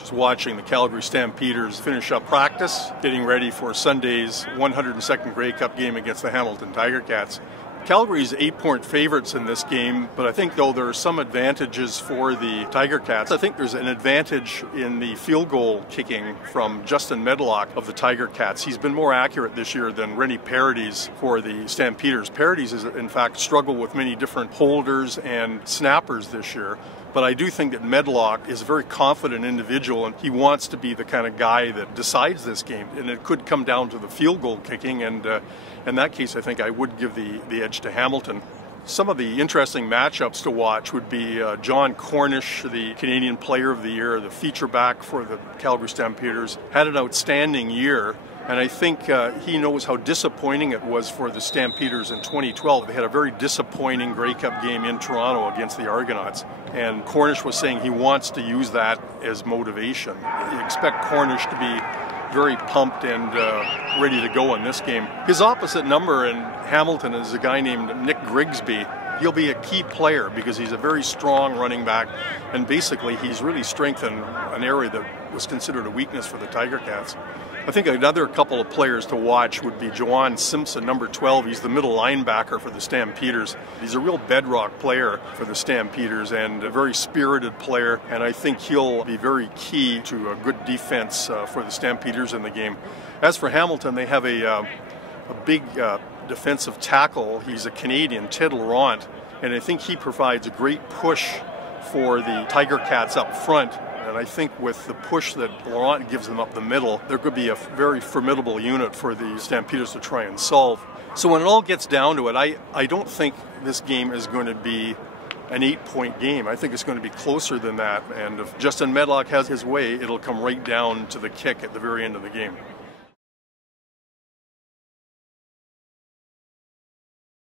Just watching the Calgary Stampeders finish up practice, getting ready for Sunday's 102nd Grey Cup game against the Hamilton Tiger Cats. Calgary's 8-point favorites in this game, but I think though there are some advantages for the Tiger Cats. I think there's an advantage in the field goal kicking from Justin Medlock of the Tiger Cats. He's been more accurate this year than Rennie Paradis for the Stampeders. Paradis has in fact struggled with many different holders and snappers this year. But I do think that Medlock is a very confident individual, and he wants to be the kind of guy that decides this game. And it could come down to the field goal kicking, and in that case, I think I would give the edge to Hamilton. Some of the interesting matchups to watch would be John Cornish, the Canadian Player of the Year, the feature back for the Calgary Stampeders, had an outstanding year. And I think he knows how disappointing it was for the Stampeders in 2012. They had a very disappointing Grey Cup game in Toronto against the Argonauts. And Cornish was saying he wants to use that as motivation. You expect Cornish to be very pumped and ready to go in this game. His opposite number in Hamilton is a guy named Nick Grigsby. He'll be a key player because he's a very strong running back, and basically he's really strengthened an area that was considered a weakness for the Tiger Cats. I think another couple of players to watch would be JUWAN Simpson, number 12. He's the middle linebacker for the Stampeders. He's a real bedrock player for the Stampeders and a very spirited player, and I think he'll be very key to a good defense for the Stampeders in the game. As for Hamilton, they have a big defensive tackle. He's a Canadian, Ted Laurent, and I think he provides a great push for the Tiger Cats up front. And I think with the push that Laurent gives them up the middle, there could be a very formidable unit for the Stampeders to try and solve. So when it all gets down to it, I don't think this game is going to be an 8-point game. I think it's going to be closer than that. And if Justin Medlock has his way, it'll come right down to the kick at the very end of the game.